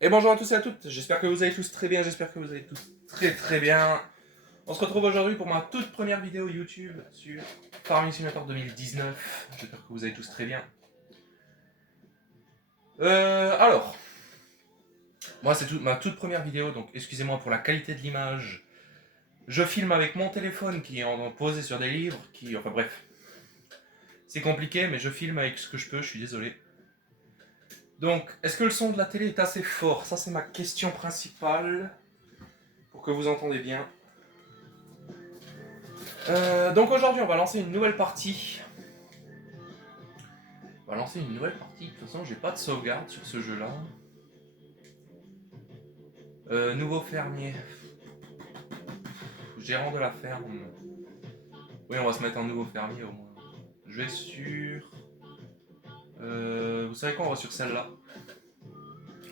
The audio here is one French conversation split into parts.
Et bonjour à tous et à toutes, j'espère que vous allez tous très bien, j'espère que vous allez tous très bien. On se retrouve aujourd'hui pour ma toute première vidéo YouTube sur Farming Simulator 2019. J'espère que vous allez tous très bien. Alors, moi c'est ma toute première vidéo, donc excusez-moi pour la qualité de l'image. Je filme avec mon téléphone qui est posé sur des livres, enfin bref. C'est compliqué, mais je filme avec ce que je peux, je suis désolé. Donc, est-ce que le son de la télé est assez fort? Ça c'est ma question principale, pour que vous entendez bien. Donc aujourd'hui, on va lancer une nouvelle partie. On va lancer une nouvelle partie. De toute façon, j'ai pas de sauvegarde sur ce jeu-là. Nouveau fermier. Gérant de la ferme. Oui, on va se mettre un nouveau fermier au moins. Je vais sur... vous savez quoi, on va sur celle-là.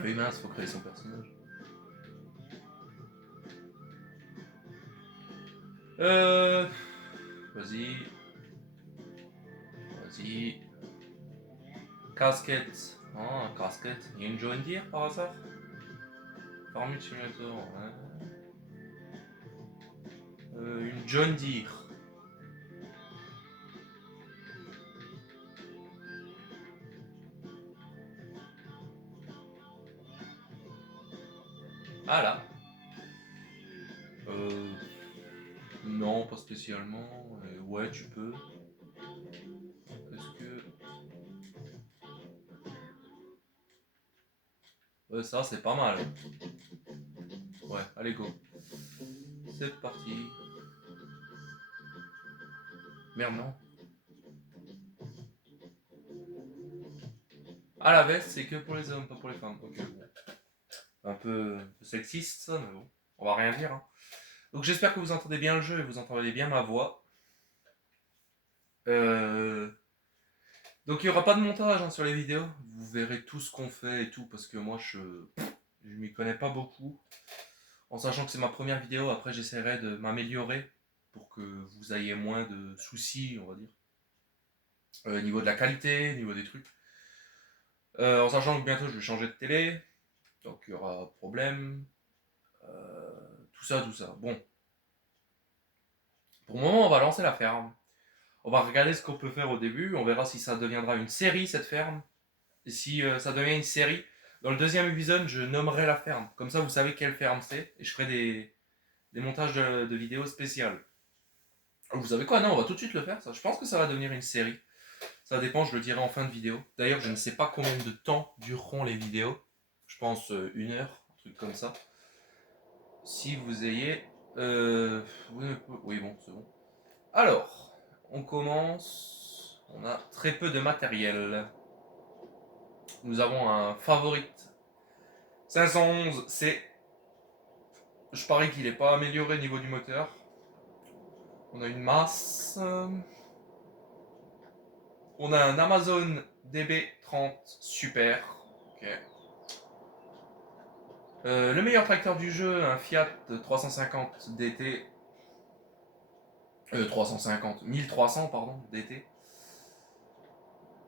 Oui, mince, faut créer son personnage. Euh... Vas-y. Vas-y. Casquette. Ah, casquette. Il y a une John Deere par hasard? Farming Simulator, ouais. Une John Deere. Ah là. Euh... Non, pas spécialement. Ouais, tu peux. Est-ce que... ça, c'est pas mal. Ouais, allez, go. C'est parti. Merde, non. Ah, la veste, c'est que pour les hommes, pas pour les femmes. Ok, bon. Un peu sexiste, ça, mais bon. On va rien dire, hein. Donc, j'espère que vous entendez bien le jeu et vous entendez bien ma voix. Euh... Donc, il n'y aura pas de montage hein, sur les vidéos. Vous verrez tout ce qu'on fait et tout, parce que moi, je m'y connais pas beaucoup. En sachant que c'est ma première vidéo, après, j'essaierai de m'améliorer pour que vous ayez moins de soucis, on va dire. Niveau de la qualité, niveau des trucs. En sachant que bientôt, je vais changer de télé. Donc, il y aura problème. Tout ça, tout ça. Bon. Pour le moment, on va lancer la ferme. On va regarder ce qu'on peut faire au début. On verra si ça deviendra une série, cette ferme. Et si ça devient une série, dans le deuxième épisode, je nommerai la ferme. Comme ça, vous savez quelle ferme c'est. Et je ferai des montages de vidéos spéciales. Vous savez quoi? Non, on va tout de suite le faire. Ça. Je pense que ça va devenir une série. Ça dépend, je le dirai en fin de vidéo. D'ailleurs, je ne sais pas combien de temps dureront les vidéos. Je pense 1 heure, un truc comme ça. Si vous ayez... oui, bon, c'est bon. Alors, on commence. On a très peu de matériel. Nous avons un favorite 511 C. Je parie qu'il n'est pas amélioré au niveau du moteur. On a une masse. On a un Amazon DB30 Super. Ok. Le meilleur tracteur du jeu, un Fiat 350 DT. 350, 1300 pardon, DT.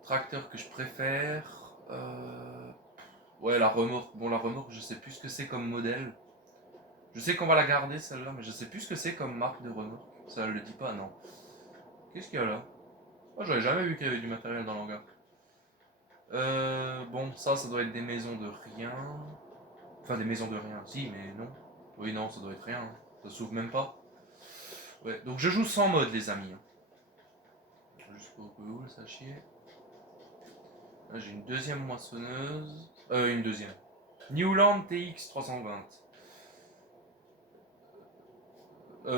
Tracteur que je préfère. Ouais, la remorque. Bon, la remorque, je sais plus ce que c'est comme modèle. Je sais qu'on va la garder celle-là, mais je sais plus ce que c'est comme marque de remorque. Ça le dit pas, non. Qu'est-ce qu'il y a là? Oh, j'avais jamais vu qu'il y avait du matériel dans l'hangar. Bon, ça doit être des maisons de rien. Enfin, des maisons de rien. Si, mais non. Oui, non, ça doit être rien. Ça s'ouvre même pas. Ouais, donc je joue sans mode, les amis. Juste pour que vous le sachiez. Là, j'ai une deuxième moissonneuse. Une deuxième. Newland TX 320.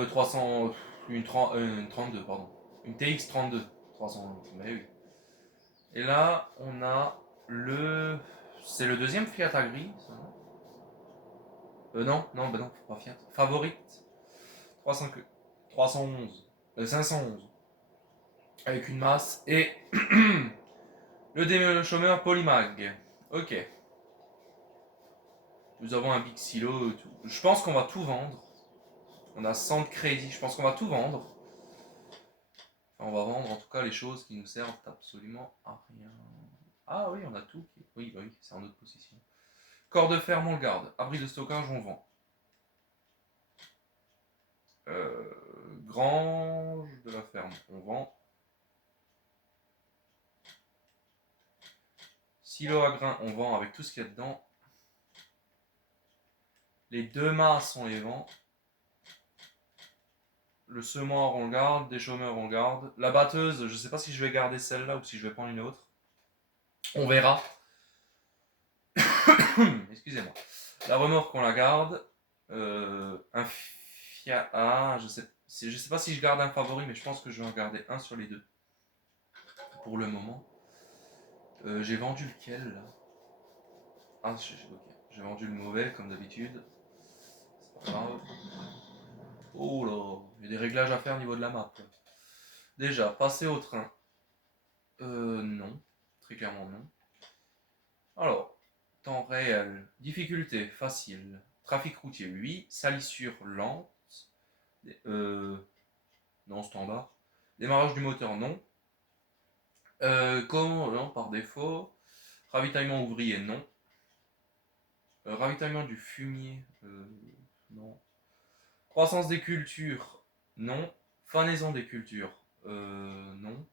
300. Une 32, pardon. Une TX 32. 300. Mais oui. Et là, on a le. C'est le deuxième Fiat Agri, ça, non? Non, non, bah non, pas Fiat. Favorite 300, 311. 511. Avec une masse. Et le déchômeur Polymag. Ok. Nous avons un big silo et tout. Je pense qu'on va tout vendre. On a 100 de crédit. Je pense qu'on va tout vendre. Enfin, on va vendre en tout cas les choses qui nous servent absolument à rien. Ah oui, on a tout. Oui, bah oui, c'est en notre possession. Corps de ferme, on le garde. Abri de stockage, on vend. Grange de la ferme, on vend. Silo à grains, on vend avec tout ce qu'il y a dedans. Les 2 masses, on les vend. Le semoir, on le garde. Des chômeurs, on le garde. La batteuse, je sais pas si je vais garder celle-là ou si je vais prendre une autre. On verra. Excusez-moi. La remorque, on la garde. Un Fiat. Ah, je sais pas si je garde un favori, mais je pense que je vais en garder un sur les deux. Pour le moment. J'ai vendu lequel là? Ah, ok. J'ai vendu le mauvais, comme d'habitude. C'est pas grave. Oh là, il y a des réglages à faire au niveau de la map. Déjà, passer au train. Non. Très clairement non. Alors, temps réel. Difficulté, facile. Trafic routier, oui. Salissure, lente. Non, standard. Démarrage du moteur, non. Comment, non, par défaut. Ravitaillement ouvrier, non. Ravitaillement du fumier, non. Croissance des cultures, non. Fanaison des cultures, non.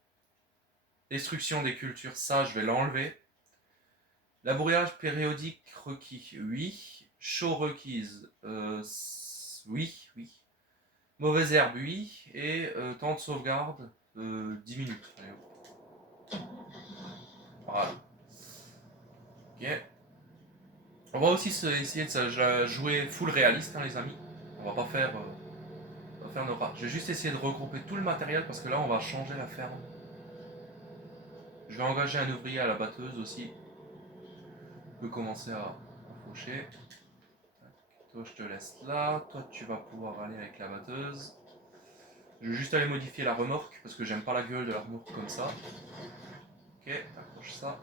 Destruction des cultures, ça je vais l'enlever. Labourage périodique requis, oui. Chaud requise, oui, oui. Mauvaise herbe, oui. Et temps de sauvegarde, 10 minutes. Allez, voilà. Ok. On va aussi essayer de jouer full réaliste, hein, les amis. On va pas faire, nos pas. Je vais juste essayer de regrouper tout le matériel parce que là, on va changer la ferme. Je vais engager un ouvrier à la batteuse aussi. On peut commencer à faucher. Toi, je te laisse là. Toi, tu vas pouvoir aller avec la batteuse. Je vais juste aller modifier la remorque parce que j'aime pas la gueule de la remorque comme ça. Ok, t'accroches ça.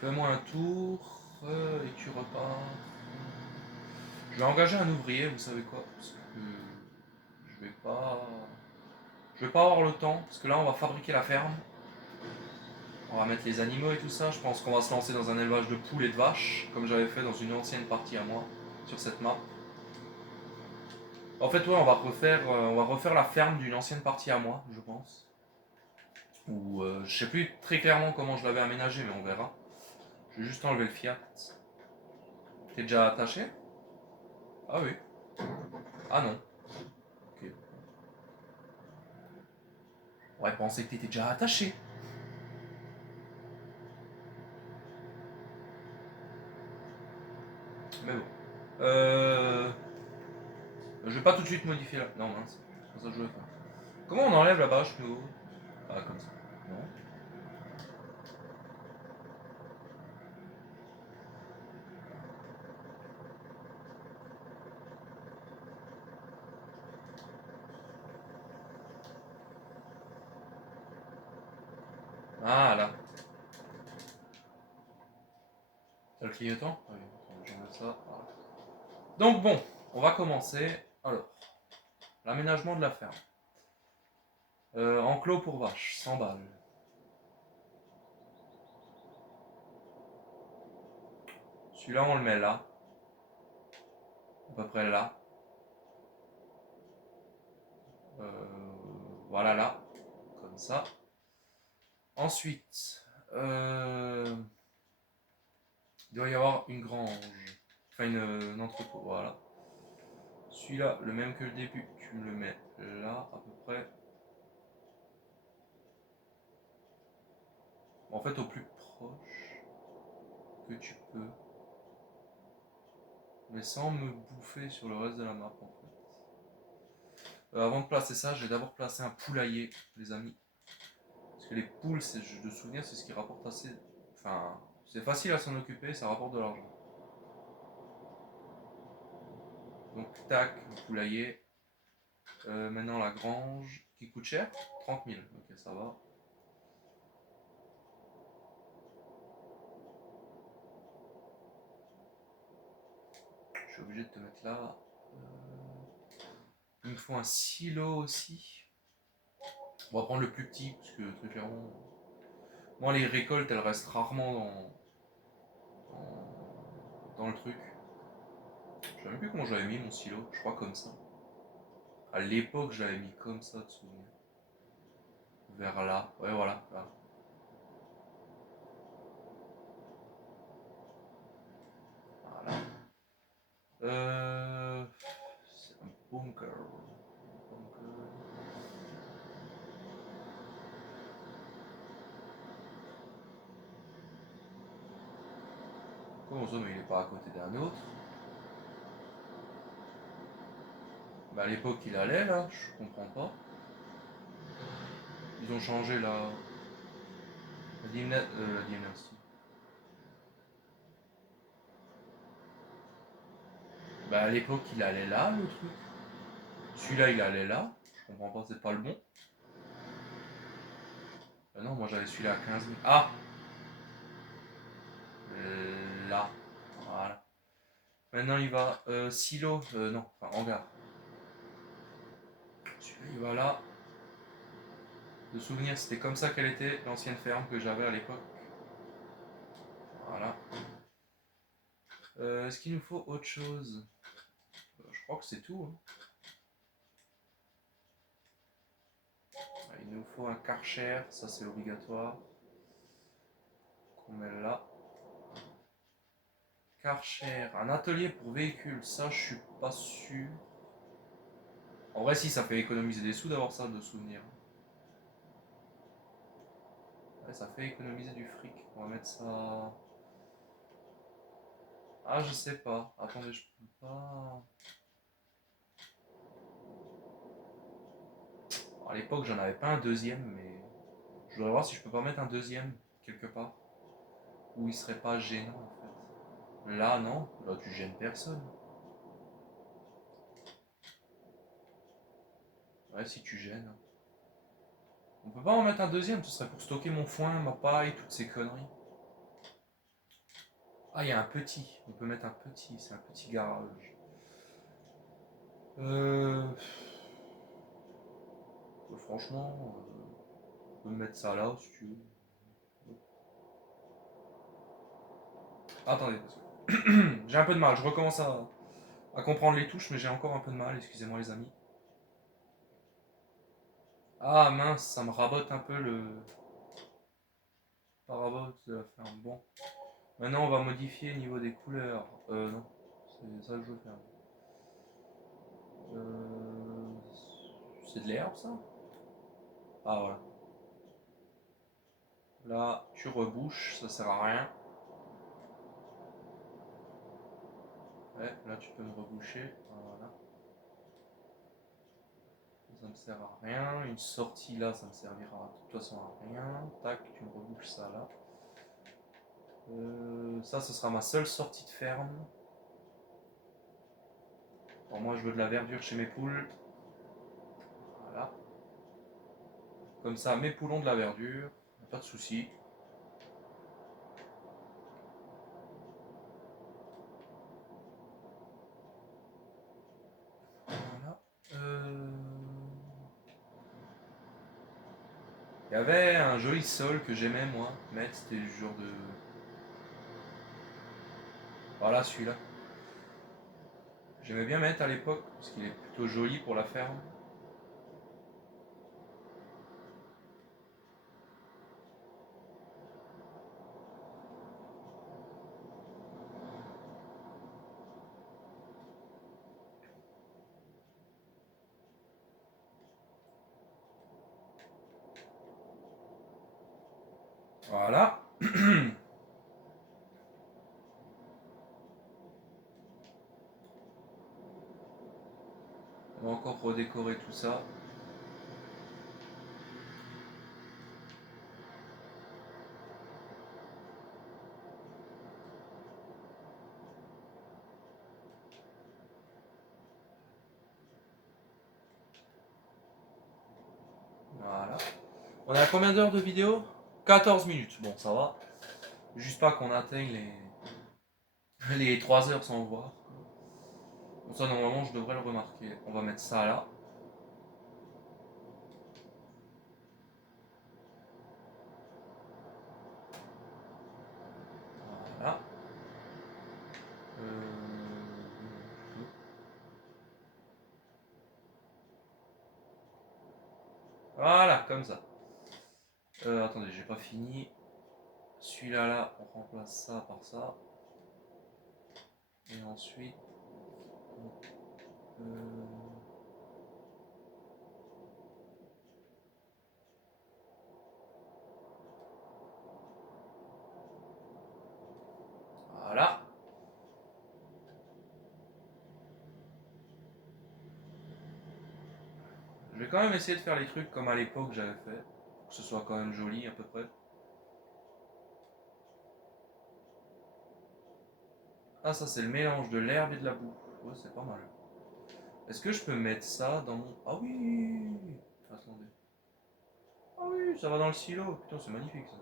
Fais-moi un tour et tu repars. Je vais engager un ouvrier, vous savez quoi? Parce que je vais pas. Je vais pas avoir le temps parce que là, on va fabriquer la ferme. On va mettre les animaux et tout ça. Je pense qu'on va se lancer dans un élevage de poules et de vaches, comme j'avais fait dans une ancienne partie à moi, sur cette map. En fait, ouais, on va refaire la ferme d'une ancienne partie à moi, je pense. Ou je sais plus très clairement comment je l'avais aménagé, mais on verra. Je vais juste enlever le Fiat. T'es déjà attaché? Ah oui. Ah non. Ok. On aurait pensé que t'étais déjà attaché. Mais bon. Je vais pas tout de suite modifier là. Non, mince. C'est pas ça que je veux faire. Comment on enlève la bâche, nous? Ah, comme ça. Non. Ah là. T'as le clignotant? Ah oui, attends, j'enlève ça. Voilà. Donc bon, on va commencer. Alors, l'aménagement de la ferme. Enclos pour vaches, 100 balles. Celui-là, on le met là. À peu près là. Voilà là. Comme ça. Ensuite, il doit y avoir une grange. Enfin, un entrepôt. Voilà. Celui-là, le même que le début, tu me le mets là, à peu près. En fait, au plus proche que tu peux. Mais sans me bouffer sur le reste de la map, en fait. Avant de placer ça, je vais d'abord placer un poulailler, les amis. Parce que les poules, de souvenir, c'est ce qui rapporte assez. Enfin, c'est facile à s'en occuper, ça rapporte de l'argent. Donc, tac, le poulailler. Maintenant, la grange, qui coûte cher, 30 000. Ok, ça va. Je suis obligé de te mettre là. Il me faut un silo aussi. On va prendre le plus petit, parce que très clairement. Moi, les récoltes, elles restent rarement dans. dans le truc. Je sais même plus comment j'avais mis mon silo, je crois comme ça. À l'époque, je l'avais mis comme ça de souvenir. Vers là, ouais voilà. Là. Voilà. C'est un bunker. Comment ça, mais il est pas à côté d'un autre? Bah à l'époque il allait là, je comprends pas. Ils ont changé la dynastie. Bah à l'époque il allait là le truc. Celui-là il allait là, je comprends pas, c'est pas le bon. Bah non, moi j'avais celui-là à 15 000. Ah, là. Voilà. Maintenant il va silo, non, enfin hangar. Celui-là il va là. De souvenir, c'était comme ça qu'elle était l'ancienne ferme que j'avais à l'époque. Voilà. Est-ce qu'il nous faut autre chose? Je crois que c'est tout. Hein. Il nous faut un Karcher, ça c'est obligatoire. Qu'on met là. Karcher, un atelier pour véhicules, ça je suis pas sûr. En vrai, si ça fait économiser des sous d'avoir ça de souvenir. Ouais, ça fait économiser du fric. On va mettre ça. Ah, je sais pas. Attendez, je peux pas. À l'époque, j'en avais pas un deuxième, mais je voudrais voir si je peux pas mettre un deuxième quelque part où il serait pas gênant en fait. Là, non. Là, tu gênes personne. Ouais, si tu gênes. On peut pas en mettre un deuxième, ce serait pour stocker mon foin, ma paille, toutes ces conneries. Ah, il y a un petit. On peut mettre un petit, c'est un petit garage. Euh... Franchement, on peut mettre ça là si tu veux. Attendez, parce que j'ai un peu de mal. Je recommence à comprendre les touches, mais j'ai encore un peu de mal. Excusez-moi, les amis. Ah mince, ça me rabote un peu le parabole de la ferme. Bon, maintenant on va modifier au niveau des couleurs. Non, c'est ça que je veux faire. Euh, c'est de l'herbe ça? Ah voilà. Là, tu rebouches, ça sert à rien. Ouais, là tu peux me reboucher. Voilà. Ça me sert à rien. Une sortie là, ça me servira de toute façon à rien. Tac, tu me rebouches ça là. Ça, ce sera ma seule sortie de ferme. Bon, moi, je veux de la verdure chez mes poules. Voilà. Comme ça, mes poules ont de la verdure. Pas de souci. Voilà. Il y avait un joli sol que j'aimais, moi, mettre. C'était du genre de... Voilà, celui-là. J'aimais bien mettre à l'époque, parce qu'il est plutôt joli pour la ferme. Voilà. On va encore redécorer tout ça. Voilà. On a combien d'heures de vidéo? 14 minutes. Bon, ça va. Juste pas qu'on atteigne les 3 heures sans voir. Bon, ça, normalement, je devrais le remarquer. On va mettre ça là. Voilà. comme ça. Attendez, j'ai pas fini. Celui-là, là, on remplace ça par ça. Et ensuite, voilà. Je vais quand même essayer de faire les trucs comme à l'époque j'avais fait. Pour que ce soit quand même joli à peu près. Ah, ça c'est le mélange de l'herbe et de la boue. Ouais, c'est pas mal. Est-ce que je peux mettre ça dans mon... Ah oui. Attendez. Ah oui, ça va dans le silo. Putain, c'est magnifique ça.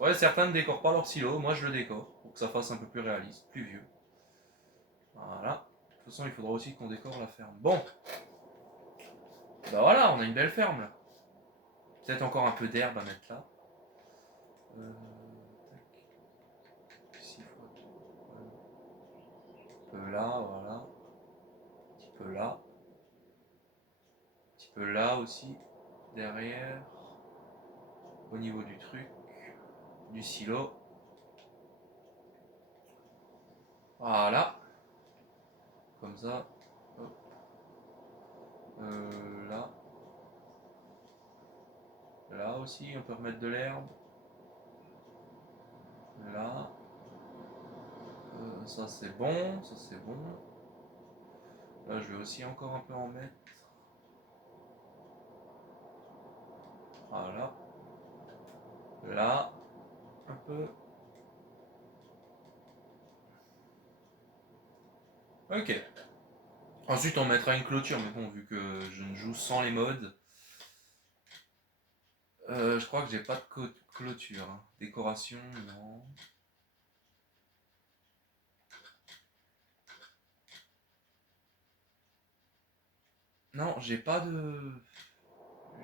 Ouais, certains ne décorent pas leur silo. Moi, je le décore. Pour que ça fasse un peu plus réaliste, plus vieux. Voilà. De toute façon, il faudra aussi qu'on décore la ferme. Bon. Bah voilà, on a une belle ferme là. Peut-être encore un peu d'herbe à mettre là. Tac. 6 fois. Un peu là, voilà. Un petit peu là. Un petit peu là aussi. Derrière. Au niveau du truc. Du silo. Voilà. Comme ça. Hop. Là. Là aussi, on peut remettre de l'herbe. Là. Ça c'est bon, ça c'est bon. Là je vais aussi encore un peu en mettre. Voilà. Là. Un peu. Ok. Ensuite on mettra une clôture, mais bon, vu que je ne joue sans les modes, je crois que j'ai pas de clôture. Hein. Décoration, non. Non, j'ai pas de...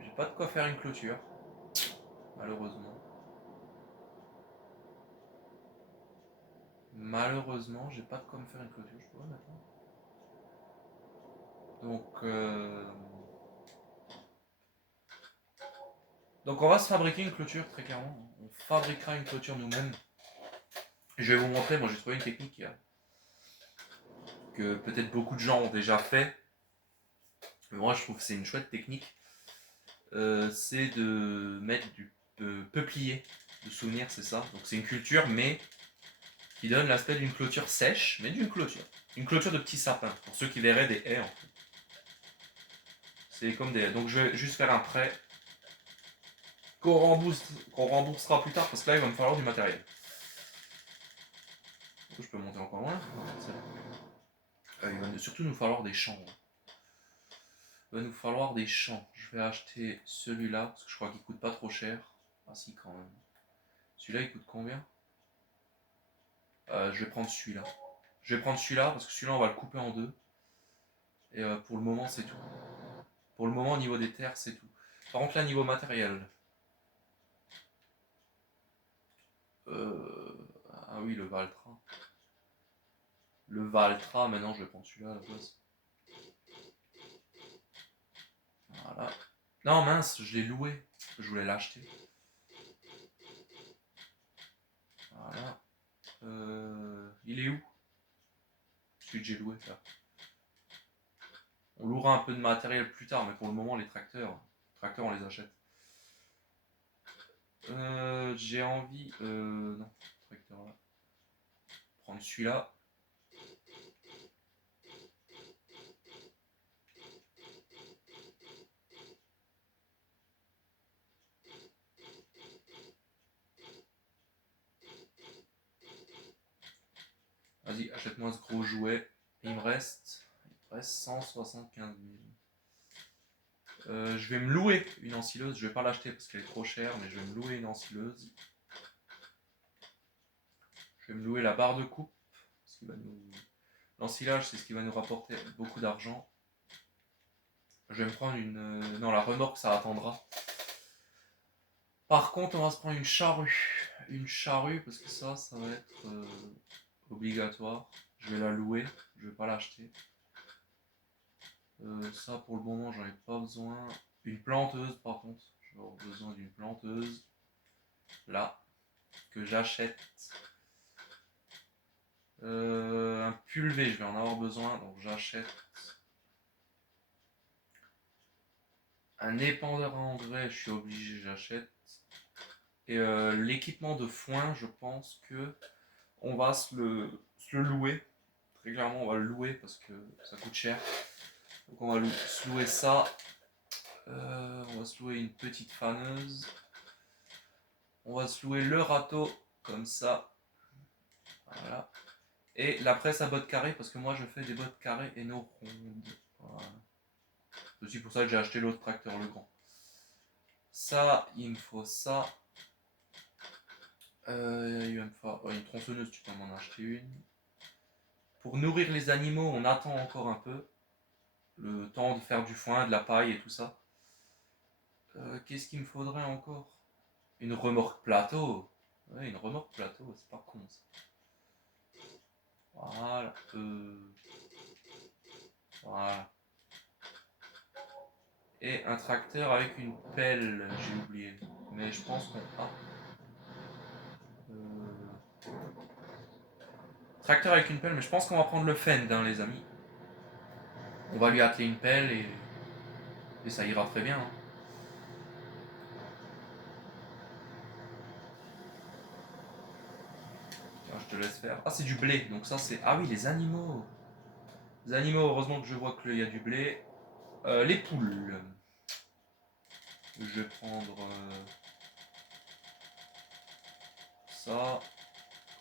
J'ai pas de quoi faire une clôture. Malheureusement. Malheureusement, j'ai pas de quoi me faire une clôture. Je pourrais maintenant. Donc on va se fabriquer une clôture, très clairement. On fabriquera une clôture nous-mêmes. Je vais vous montrer, moi j'ai trouvé une technique que peut-être beaucoup de gens ont déjà fait. Mais moi je trouve que c'est une chouette technique. C'est de mettre du peuplier. De souvenir, c'est ça. Donc c'est une culture, mais qui donne l'aspect d'une clôture sèche, mais d'une clôture. Une clôture de petits sapins, pour ceux qui verraient des haies en fait. C'est comme des haies. Donc je vais juste faire un prêt qu'on remboursera plus tard, parce que là il va me falloir du matériel. Je peux monter encore loin. Il va surtout nous falloir des champs. Il va nous falloir des champs. Je vais acheter celui-là, parce que je crois qu'il coûte pas trop cher. Ah si, quand même. Celui-là, il coûte combien? Je vais prendre celui-là. Je vais prendre celui-là, parce que celui-là, on va le couper en deux. Et pour le moment, c'est tout. Pour le moment, au niveau des terres, c'est tout. Par contre, là, niveau matériel. Ah oui, le Valtra. Le Valtra, maintenant, je vais prendre celui-là à la place. Voilà. Non, mince, je l'ai loué. Je voulais l'acheter. Voilà. Il est où? Celui que j'ai loué, là. On louera un peu de matériel plus tard, mais pour le moment, les tracteurs on les achète. J'ai envie... non, tracteur là. Prendre celui-là. Vas-y, achète-moi ce gros jouet. Il me reste 175 000. Je vais me louer une ensileuse. Je vais pas l'acheter parce qu'elle est trop chère, mais je vais me louer une ensileuse. Je vais me louer la barre de coupe. L'ensilage, c'est ce qui va nous rapporter beaucoup d'argent. Je vais me prendre une... Non, la remorque, ça attendra. Par contre, on va se prendre une charrue. Une charrue, parce que ça va être obligatoire. Je vais la louer, je vais pas l'acheter. Ça pour le moment j'en ai pas besoin. Une planteuse par contre. Je vais avoir besoin d'une planteuse. Là. Que j'achète. Un pulvé, je vais en avoir besoin, donc j'achète. Un épandeur à engrais, je suis obligé, j'achète. Et l'équipement de foin, je pense que on va se le louer. Très clairement, on va le louer parce que ça coûte cher. Donc on va se louer ça. On va se louer une petite faneuse. On va se louer le râteau, comme ça. Voilà. Et la presse à bottes carrées, parce que moi je fais des bottes carrées et non rondes. Voilà. C'est aussi pour ça que j'ai acheté l'autre tracteur, le grand. Ça, il me faut ça. Il me faut une tronçonneuse, tu peux m'en acheter une. Pour nourrir les animaux, on attend encore un peu. Le temps de faire du foin, de la paille et tout ça. Qu'est-ce qu'il me faudrait encore? Une remorque plateau. Ouais, une remorque plateau, c'est pas con ça. Voilà. Voilà. Et un tracteur avec une pelle, j'ai oublié. Mais je pense qu'on a. Tracteur avec une pelle, mais je pense qu'on va prendre le Fend, hein, les amis. On va lui atteler une pelle et ça ira très bien. Hein. Tiens, je te laisse faire. Ah, c'est du blé, donc ça c'est. Ah oui, les animaux. Les animaux, heureusement que je vois qu'il y a du blé. Les poules. Je vais prendre ça.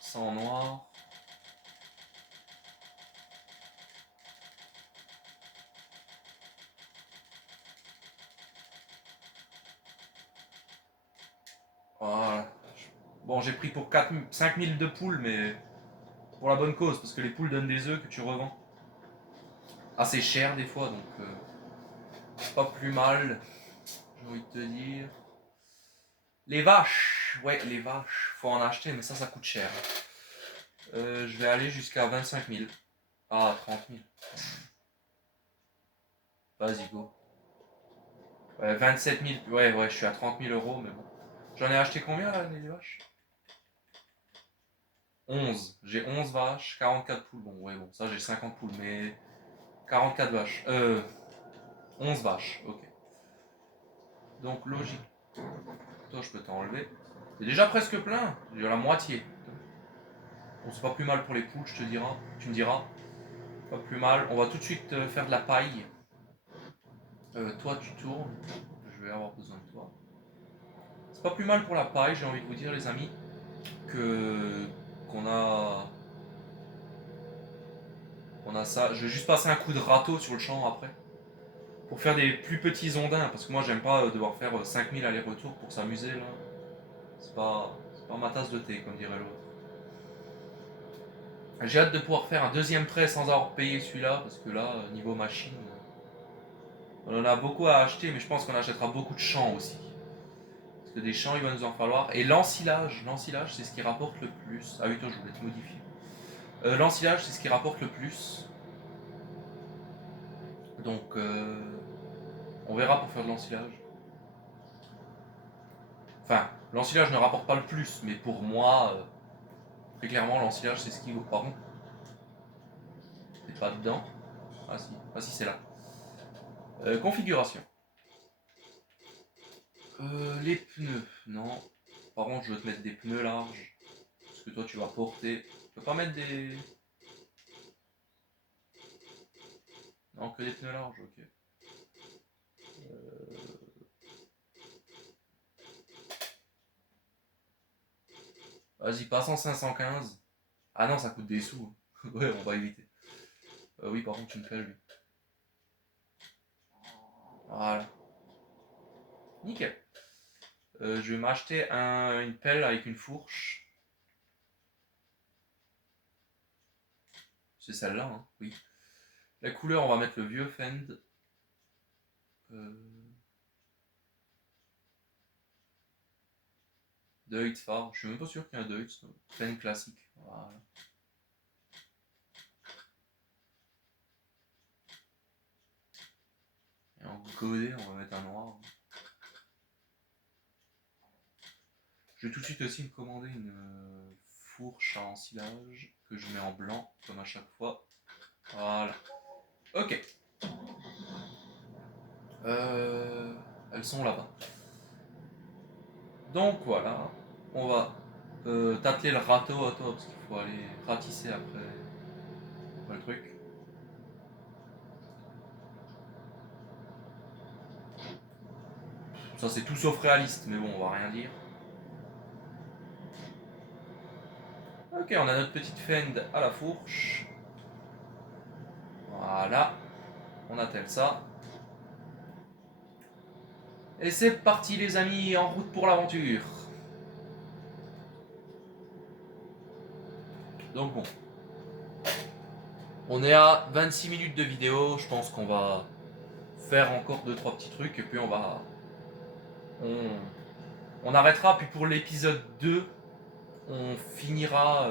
Ça en noir. Voilà. Bon, j'ai pris pour 5000 de poules, mais pour la bonne cause, parce que les poules donnent des œufs que tu revends assez cher des fois, donc pas plus mal, j'ai envie de te dire. Les vaches, ouais, les vaches, faut en acheter, mais ça coûte cher. Je vais aller jusqu'à 25 000. Ah, 30 000. Vas-y, go. Ouais, 27 000, ouais, je suis à 30 000 euros, mais bon. J'en ai acheté combien là, les vaches? 11. J'ai 11 vaches, 44 poules. Bon, ouais, bon, ça j'ai 50 poules, mais 44 vaches. 11 vaches, ok. Donc, logique. Toi, je peux t'enlever. C'est déjà presque plein. J'ai la moitié. Bon, c'est pas plus mal pour les poules, je te diras. Tu me diras. Pas plus mal. On va tout de suite faire de la paille. Toi, tu tournes. Je vais avoir besoin de toi. C'est pas plus mal pour la paille, j'ai envie de vous dire, les amis, que qu'on a ça. Je vais juste passer un coup de râteau sur le champ après. Pour faire des plus petits ondins. Parce que moi, j'aime pas devoir faire 5000 allers-retours pour s'amuser là. C'est pas ma tasse de thé, comme dirait l'autre. J'ai hâte de pouvoir faire un deuxième prêt sans avoir payé celui-là, parce que là, niveau machine, on en a beaucoup à acheter, mais je pense qu'on achètera beaucoup de champs aussi. Parce que des champs, il va nous en falloir. Et l'ensilage, c'est ce qui rapporte le plus. Ah oui, toi, je voulais te modifier. L'ensilage, c'est ce qui rapporte le plus. Donc, on verra pour faire de l'ensilage. Enfin, l'ensilage ne rapporte pas le plus, mais pour moi, très clairement, l'ensilage, c'est ce qui vaut. Par contre, c'est pas dedans. Ah si, c'est là. Configuration. Les pneus, non. Par contre, je veux te mettre des pneus larges. Parce que toi, tu vas porter. Tu peux pas mettre des. Non, que des pneus larges, ok. Vas-y, passe en 515. Ah non, ça coûte des sous. Ouais, on va éviter. Oui, par contre, tu me fais lui. Voilà. Nickel. Je vais m'acheter une pelle avec une fourche. C'est celle-là, hein, oui. La couleur, on va mettre le vieux Fend. Deutz phare. Je suis même pas sûr qu'il y ait un Deutz. Fend classique. Voilà. Et en godet, on va mettre un noir. Je vais tout de suite aussi me commander une fourche à ensilage que je mets en blanc, comme à chaque fois. Voilà. Ok. Elles sont là-bas. Donc voilà. On va t'atteler le râteau à toi, parce qu'il faut aller ratisser après le truc. Ça c'est tout sauf réaliste, mais bon, on va rien dire. Ok, on a notre petite fende à la fourche. Voilà. On attelle ça. Et c'est parti les amis, en route pour l'aventure. Donc bon. On est à 26 minutes de vidéo, je pense qu'on va faire encore 2-3 petits trucs et puis on va... On arrêtera, puis pour l'épisode 2, on finira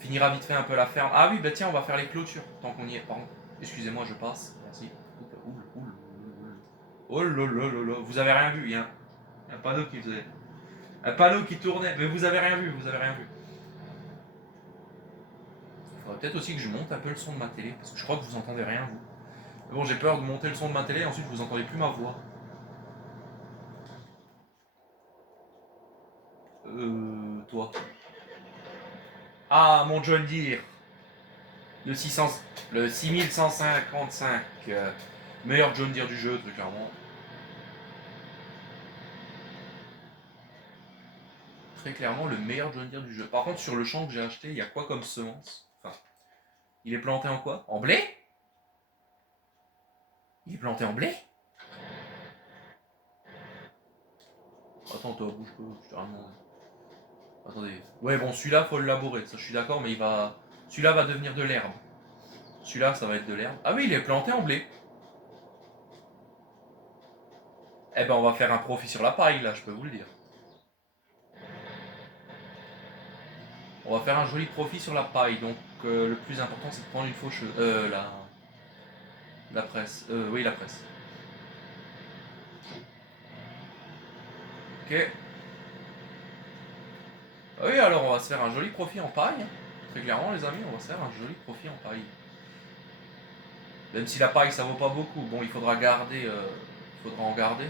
vite fait un peu la ferme. Ah oui, bah tiens, on va faire les clôtures tant qu'on y est. Pardon. Excusez-moi, je passe. Merci. Oh là là là là. Vous avez rien vu, il y a un panneau qui faisait. Un panneau qui tournait, mais vous avez rien vu, vous avez rien vu. Il faudrait peut-être aussi que je monte un peu le son de ma télé, parce que je crois que vous entendez rien, vous. Mais bon, j'ai peur de monter le son de ma télé, et ensuite vous entendez plus ma voix. Toi. Ah, mon John Deere. Le 6155. Meilleur John Deere du jeu, très clairement. Très clairement, le meilleur John Deere du jeu. Par contre, sur le champ que j'ai acheté, il y a quoi comme semence? Enfin, il est planté en quoi? En blé? Il est planté en blé? Attends, toi, bouge pas, je t'ai rien demandé. Attendez. Ouais, bon, celui-là, faut le labourer, ça je suis d'accord, mais il va. Celui-là va devenir de l'herbe. Celui-là, ça va être de l'herbe. Ah oui, il est planté en blé. Eh ben, on va faire un profit sur la paille, là, je peux vous le dire. On va faire un joli profit sur la paille, donc le plus important, c'est de prendre une faucheuse. La presse. Oui, la presse. Ok. Oui, alors on va se faire un joli profit en paille. Très clairement, les amis, on va se faire un joli profit en paille. Même si la paille, ça vaut pas beaucoup. Bon, il faudra garder. Il faudra en garder.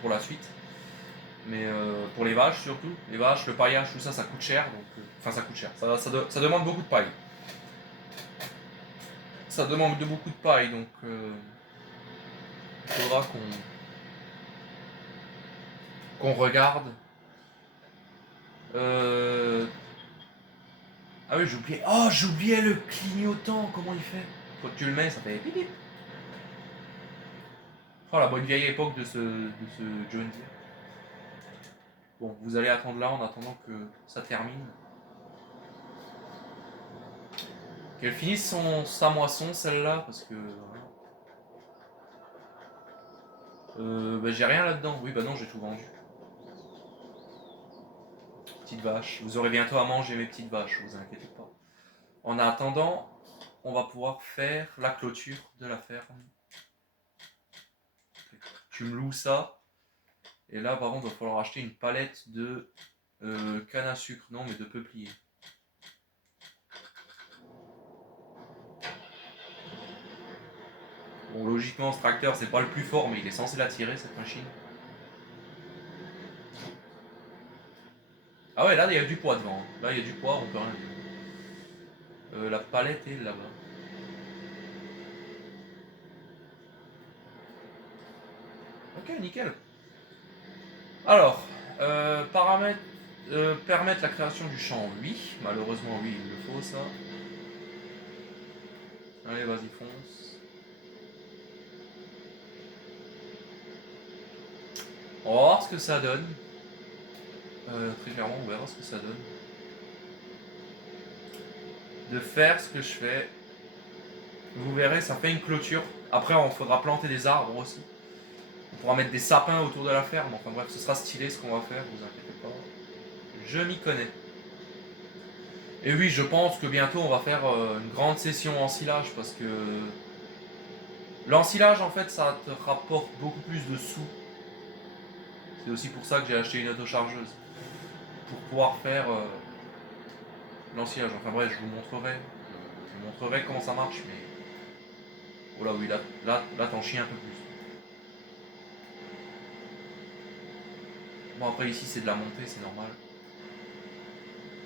Pour la suite. Mais pour les vaches surtout. Les vaches, le paillage, tout ça, ça coûte cher. Donc, enfin, ça coûte cher. Ça demande beaucoup de paille. Ça demande beaucoup de paille, donc il faudra qu'on regarde. Ah oui, j'oubliais. Oh, j'oubliais le clignotant. Comment il fait? Quand tu le mets, ça fait bip bip. Oh, la bonne vieille époque de ce John Deere. Bon, vous allez attendre là en attendant que ça termine. Qu'elle finisse sa moisson, celle-là, parce que. Bah, j'ai rien là-dedans. Oui, bah non, j'ai tout vendu. Petites vaches. Vous aurez bientôt à manger mes petites vaches, vous inquiétez pas. En attendant, on va pouvoir faire la clôture de la ferme. Tu me loues ça. Et là, par contre, il va falloir acheter une palette de canne à sucre. Non, mais de peuplier. Bon, logiquement, ce tracteur, c'est pas le plus fort, mais il est censé la tirer, cette machine. Ah ouais, là, il y a du poids devant. Là, il y a du poids, on peut rien dire. La palette est là-bas. Ok, nickel. Alors, permettre la création du champ, oui. Malheureusement, oui, il le faut, ça. Allez, vas-y, fonce. On va voir ce que ça donne. Très clairement, on verra ce que ça donne. De faire ce que je fais. Vous verrez, ça fait une clôture. Après, on faudra planter des arbres aussi. On pourra mettre des sapins autour de la ferme. Enfin bref, ce sera stylé ce qu'on va faire, vous inquiétez pas. Je m'y connais. Et oui, je pense que bientôt on va faire une grande session en silage parce que L'ensilage, en fait, ça te rapporte beaucoup plus de sous. C'est aussi pour ça que j'ai acheté une autochargeuse. Pour pouvoir faire l'ensilage. Enfin bref, je vous montrerai. Je vous montrerai comment ça marche, mais... Oh là oui, là t'en chies un peu plus. Bon, après ici c'est de la montée, c'est normal.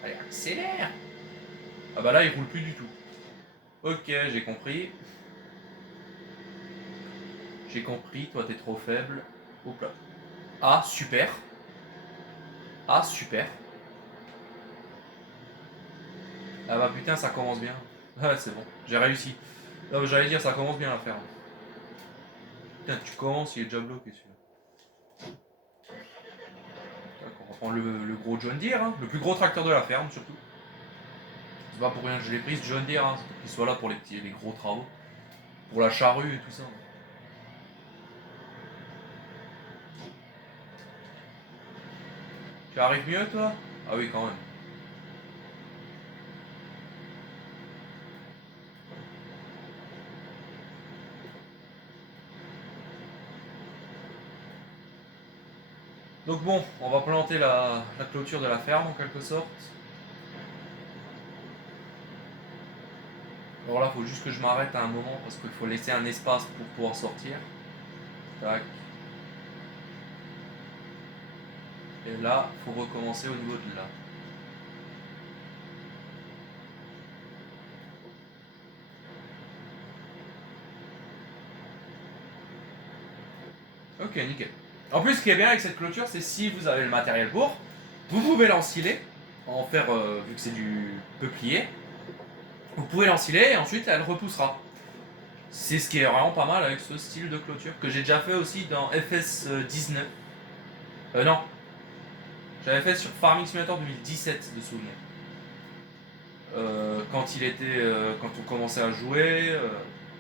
Allez, accélère. Ah bah là il roule plus du tout. Ok, j'ai compris. J'ai compris, toi t'es trop faible. Hop là. Ah, super. Ah, super. Ah bah putain, ça commence bien. Ah, c'est bon, j'ai réussi. Non, mais j'allais dire, ça commence bien à faire. Putain, tu commences, il est déjà bloqué celui-là. D'accord, on va prendre le gros John Deere, hein, le plus gros tracteur de la ferme surtout. C'est pas pour rien que je l'ai pris ce John Deere, hein, c'est pour qu'il soit là pour les gros travaux. Pour la charrue et tout ça. Tu arrives mieux toi? Ah oui, quand même. Donc bon, on va planter la clôture de la ferme en quelque sorte. Alors là, il faut juste que je m'arrête à un moment parce qu'il faut laisser un espace pour pouvoir sortir. Tac. Et là, il faut recommencer au niveau de là. Ok, nickel. En plus, ce qui est bien avec cette clôture, c'est si vous avez le matériel pour, vous pouvez l'ensiler, en faire, vu que c'est du peuplier, vous pouvez l'ensiler et ensuite elle repoussera. C'est ce qui est vraiment pas mal avec ce style de clôture, que j'ai déjà fait aussi dans FS 19. Non, j'avais fait sur Farming Simulator 2017 de souvenir. Quand on commençait à jouer,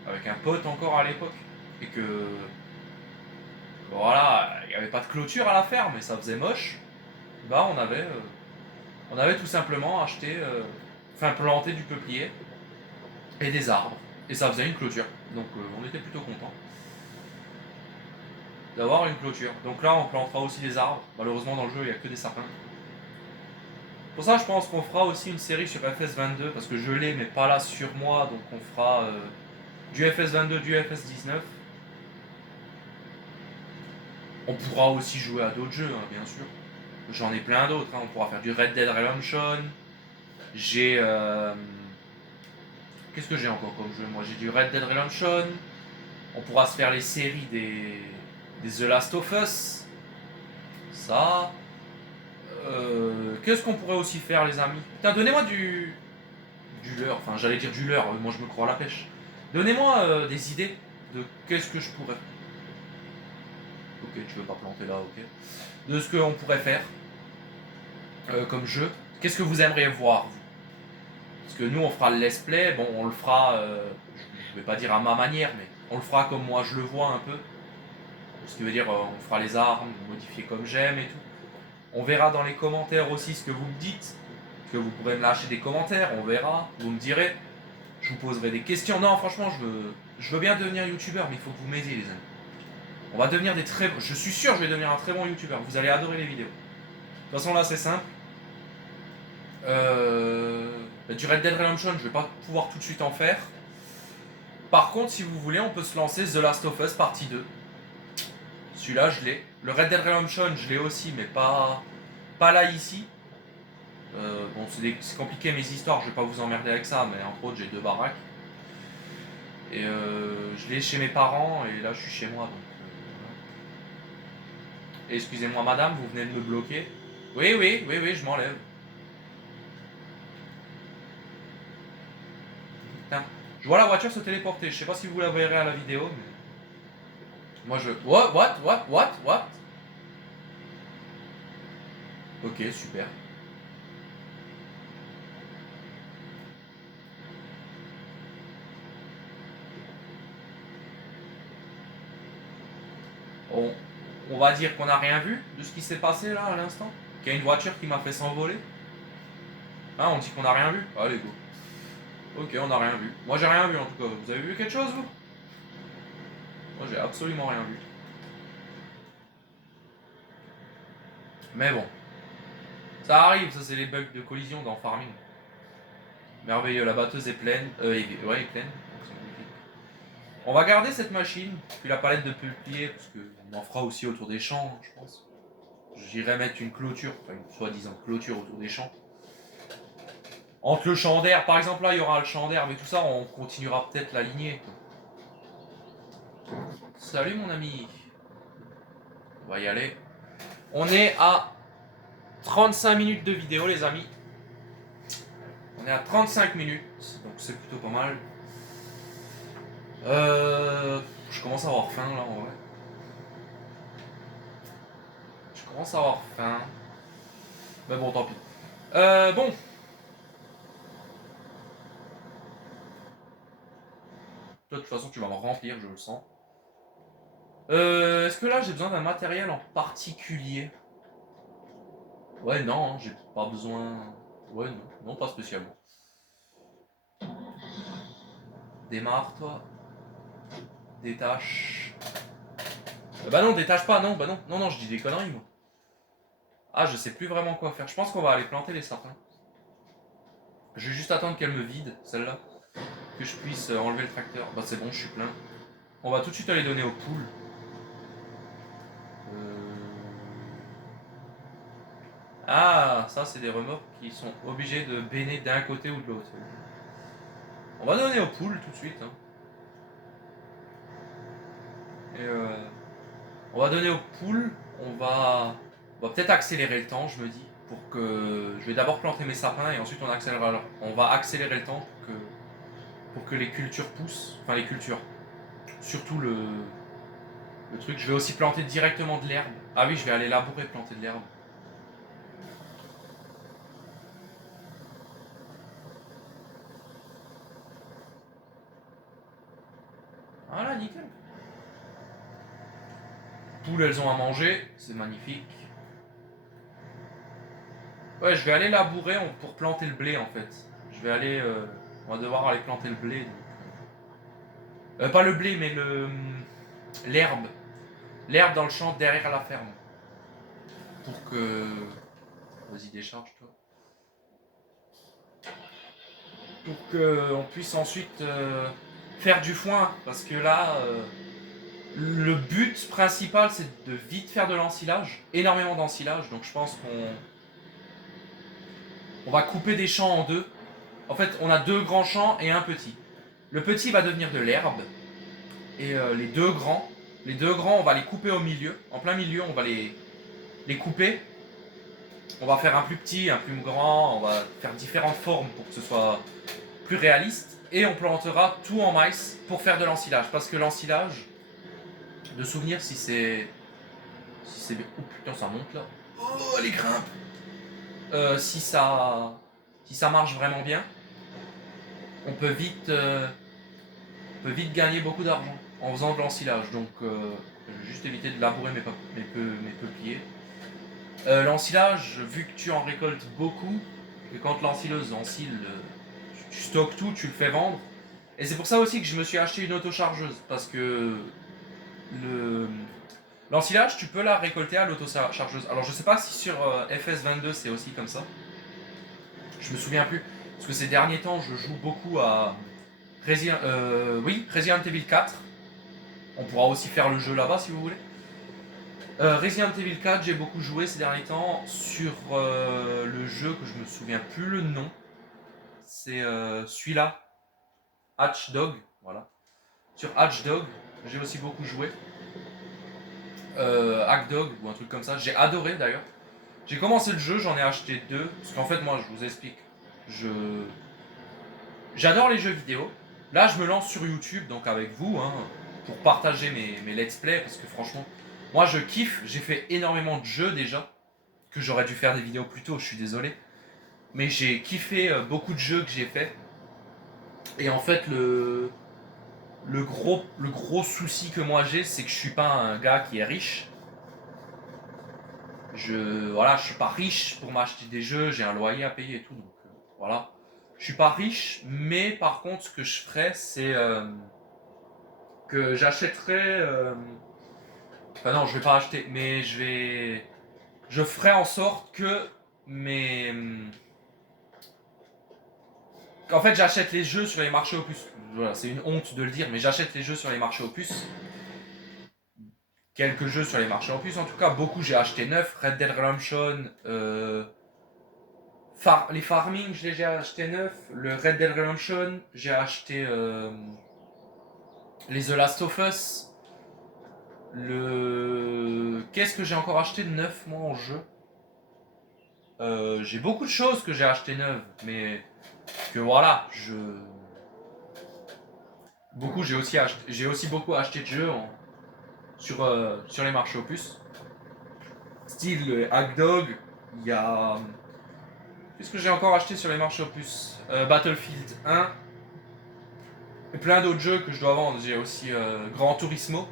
avec un pote encore à l'époque, et que voilà, il n'y avait pas de clôture à la ferme et ça faisait moche, bah on avait tout simplement acheté, enfin planté du peuplier et des arbres. Et ça faisait une clôture. Donc on était plutôt content d'avoir une clôture. Donc là on plantera aussi des arbres. Malheureusement dans le jeu il n'y a que des sapins. Pour ça je pense qu'on fera aussi une série sur FS22 parce que je l'ai mais pas là sur moi. Donc on fera du FS22, du FS19. On pourra aussi jouer à d'autres jeux, hein, bien sûr. J'en ai plein d'autres. Hein. On pourra faire du Red Dead Redemption. J'ai... Qu'est-ce que j'ai encore comme jeu? Moi j'ai du Red Dead Redemption. On pourra se faire les séries des The Last of Us. Ça. Qu'est-ce qu'on pourrait aussi faire, les amis? Putain, donnez-moi du leurre. Enfin, j'allais dire du leurre. Moi, je me crois à la pêche. Donnez-moi des idées de qu'est-ce que je pourrais. Ok, tu veux pas planter là, ok. De ce qu'on pourrait faire comme jeu. Qu'est-ce que vous aimeriez voir, vous? Parce que nous, on fera le let's play. Bon, on le fera. Je vais pas dire à ma manière, mais on le fera comme moi je le vois un peu. Ce qui veut dire, on fera les armes, modifier comme j'aime et tout. On verra dans les commentaires aussi ce que vous me dites. Que vous pourrez me lâcher des commentaires, on verra. Vous me direz. Je vous poserai des questions. Non, franchement, je veux bien devenir youtubeur, mais il faut que vous m'aidiez, les amis. On va devenir des très... Je suis sûr que je vais devenir un très bon youtubeur. Vous allez adorer les vidéos. De toute façon, là, c'est simple. Du Red Dead Redemption, je vais pas pouvoir tout de suite en faire. Par contre, si vous voulez, on peut se lancer The Last of Us partie 2. Celui-là, je l'ai. Le Red Dead Redemption, je l'ai aussi, mais pas là, ici. Bon, c'est compliqué mes histoires, je vais pas vous emmerder avec ça, mais entre autres, j'ai 2 baraques. Et je l'ai chez mes parents, et là, je suis chez moi, donc... Et excusez-moi, madame, vous venez de me bloquer. Oui, oui, oui, oui, je m'enlève. Putain. Je vois la voiture se téléporter, je sais pas si vous la verrez à la vidéo, mais... Moi, je... What? Ok, super. On va dire qu'on n'a rien vu de ce qui s'est passé là à l'instant. Qu'il y a une voiture qui m'a fait s'envoler. Hein, on dit qu'on n'a rien vu. Allez, go. Ok, on n'a rien vu. Moi, j'ai rien vu en tout cas. Vous avez vu quelque chose, vous? Moi j'ai absolument rien vu. Mais bon. Ça arrive, ça c'est les bugs de collision dans Farming. Merveilleux, la batteuse est pleine. Ouais, est pleine. On va garder cette machine, puis la palette de peuplier, parce qu'on en fera aussi autour des champs, je pense. J'irai mettre une clôture, enfin une soi-disant clôture autour des champs. Entre le champ d'air, par exemple là il y aura le champ d'air, mais tout ça on continuera peut-être la lignée. Salut mon ami. On va y aller. On est à 35 minutes de vidéo les amis. On est à 35 minutes, donc c'est plutôt pas mal. Je commence à avoir faim là en vrai. Je commence à avoir faim. Mais bon tant pis. Bon. Toi, de toute façon, tu vas me remplir, je le sens. Est-ce que là, j'ai besoin d'un matériel en particulier? Ouais, non, hein, j'ai pas besoin... Ouais, non, non, pas spécialement. Démarre, toi. Détache. Bah non, détache pas, non, bah non. Non, non, je dis des conneries, moi. Ah, je sais plus vraiment quoi faire. Je pense qu'on va aller planter les sapins. Je vais juste attendre qu'elle me vide, celle-là. Que je puisse enlever le tracteur. Bah c'est bon, je suis plein. On va tout de suite aller donner aux poules. Ah, ça c'est des remorques qui sont obligés de béner d'un côté ou de l'autre. On va donner aux poules tout de suite. Hein. Et on va donner aux poules. On va peut-être accélérer le temps, je me dis. Pour que. Je vais d'abord planter mes sapins et ensuite on va accélérer le temps pour que les cultures poussent. Enfin, les cultures. Surtout le truc. Je vais aussi planter directement de l'herbe. Ah oui, je vais aller labourer planter de l'herbe. Voilà, nickel. Poules, elles ont à manger. C'est magnifique. Ouais, je vais aller labourer pour planter le blé en fait. Je vais aller. On va devoir aller planter le blé. Pas le blé, mais l'herbe. L'herbe dans le champ derrière la ferme. Pour que. Vas-y, décharge-toi. Pour qu'on puisse ensuite faire du foin. Parce que là, le but principal, c'est de vite faire de l'ensilage. Énormément d'ensilage. Donc je pense qu'on va couper des champs en deux. En fait, on a deux grands champs et un petit. Le petit va devenir de l'herbe. Et les deux grands, on va les couper au milieu. En plein milieu, on va les couper. On va faire un plus petit, un plus grand. On va faire différentes formes pour que ce soit plus réaliste. Et on plantera tout en maïs pour faire de l'ensilage. Parce que l'ensilage, de souvenir si c'est... Si c'est... Oh putain, ça monte là. Oh, les grimpes. Si ça marche vraiment bien, on peut vite gagner beaucoup d'argent en faisant de l'ensilage. Donc, je vais juste éviter de labourer mes peupliers. L'ensilage, vu que tu en récoltes beaucoup, et que quand l'ensileuse ensile, tu stockes tout, tu le fais vendre. Et c'est pour ça aussi que je me suis acheté une autochargeuse, parce que l'ensilage, tu peux la récolter à l'autochargeuse. Alors je sais pas si sur FS22 c'est aussi comme ça. Je me souviens plus, parce que ces derniers temps je joue beaucoup à Resident Evil 4. On pourra aussi faire le jeu là-bas si vous voulez. Resident Evil 4, j'ai beaucoup joué ces derniers temps sur le jeu que je me souviens plus le nom. C'est celui-là, Hatchdog, voilà. Sur Hatchdog, j'ai aussi beaucoup joué. Hackdog ou un truc comme ça. J'ai adoré d'ailleurs. J'ai commencé le jeu, j'en ai acheté deux. Parce qu'en fait, moi, je vous explique. J'adore les jeux vidéo. Là, je me lance sur YouTube, donc avec vous, hein, pour partager mes let's play. Parce que franchement, moi, je kiffe. J'ai fait énormément de jeux déjà. Que j'aurais dû faire des vidéos plus tôt, je suis désolé. Mais j'ai kiffé beaucoup de jeux que j'ai fait. Et en fait, le gros souci que moi j'ai, c'est que je suis pas un gars qui est riche. Je suis pas riche pour m'acheter des jeux, j'ai un loyer à payer et tout, donc voilà. Je suis pas riche, mais par contre, ce que je ferais, c'est que j'achèterai. Enfin non, je vais pas acheter, mais je ferai en sorte que mes. En fait, j'achète les jeux sur les marchés opus. Voilà, c'est une honte de le dire, mais j'achète les jeux sur les marchés opus. Quelques jeux sur les marchés opus, en tout cas, beaucoup j'ai acheté neuf. Red Dead Redemption, les Farming, j'ai acheté neuf. Le Red Dead Redemption, j'ai acheté les The Last of Us. Qu'est-ce que j'ai encore acheté de neuf, moi, en jeu? J'ai beaucoup de choses que j'ai acheté neuves, mais que voilà, j'ai aussi beaucoup acheté de jeux sur les marchés opus. Style Hackdog, il y a. Qu'est-ce que j'ai encore acheté sur les marchés opus? Battlefield 1. Et plein d'autres jeux que je dois vendre. J'ai aussi Gran Turismo.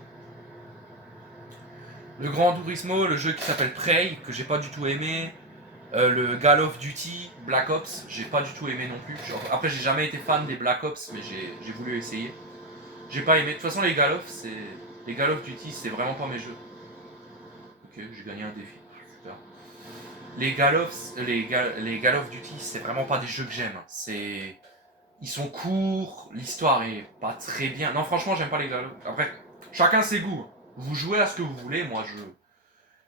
Le Gran Turismo, le jeu qui s'appelle Prey, que j'ai pas du tout aimé. Le Call of Duty, Black Ops, j'ai pas du tout aimé non plus. Après, j'ai jamais été fan des Black Ops, mais j'ai voulu essayer. J'ai pas aimé. De toute façon, les Call of Duty, c'est vraiment pas mes jeux. Ok, j'ai gagné un défi. Super. Les Call of Duty, c'est vraiment pas des jeux que j'aime. Ils sont courts, l'histoire est pas très bien. Non, franchement, j'aime pas les Call of. Après, chacun ses goûts. Vous jouez à ce que vous voulez. Moi,